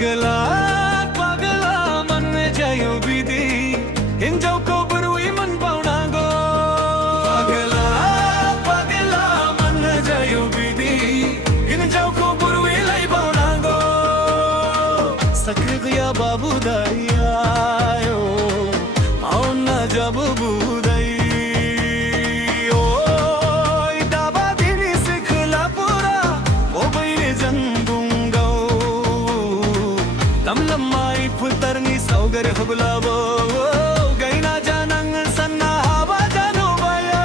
पागला पागला मन जायो बिदी हिन्जावखौ बुरुई मोनबावनांगौ पागला पागला मन जायो बिदी हिन्जावखौ बुरुई लायबावनांगौ साख्रि गैयाबाबो दायो मावना जाबो बुदाय लम्माई फुलतरनी सावगर हबलावो गैना जानंग सन्ना हवा जानो बाया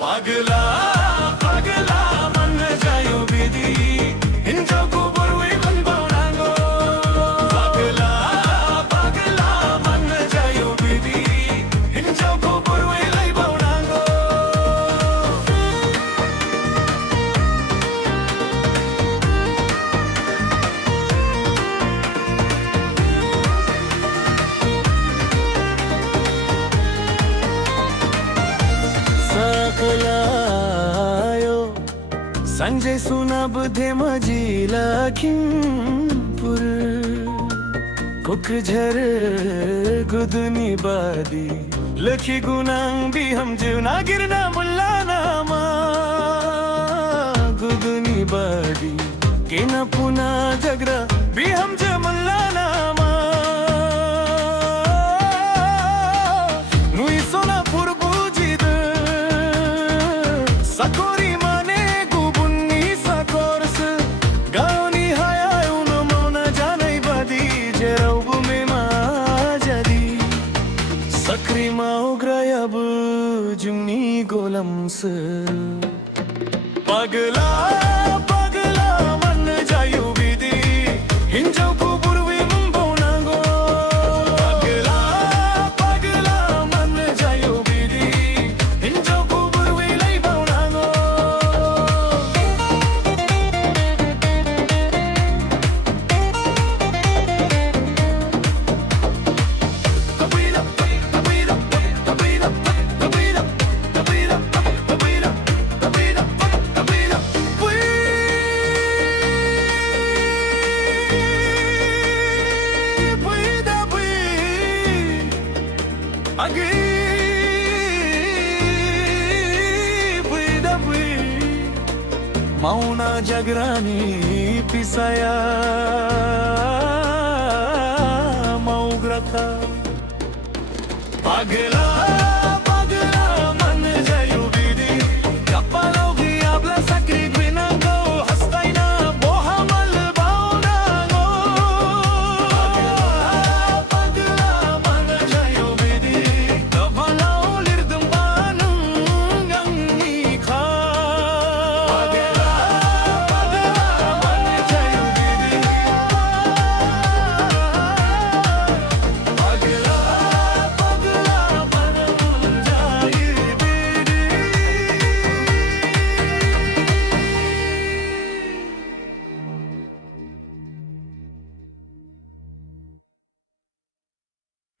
पागला पागला मन जायो बिदी हिन्जावखौ बुरुई मोनबावनांगौ पागला पागला मन जायो बिदी हिन्जावखौ बुरुई लायबावनांगौ संजय सुनाब धेमाजी लखीमपुर कुकझर गुदनी बादी लखी गुनांग भी हम जीवना गिरना मुल्ला नामा गुदनी बादी के न पुना जगरा भी हम जे मुल्ला नामा नुई सोनापुर बुजिद सकोरी सक्री माउग्रायाब जुंगनी गोलम्स पागला पागला मन जायो बिदी हिन्जावखौ बुरुई मोनबावनांगौ पागला पागला मन जायो बिदी हिन्जावखौ बुरुई लायबावनांगौ Mauna jagrani pisaya mau grata pagla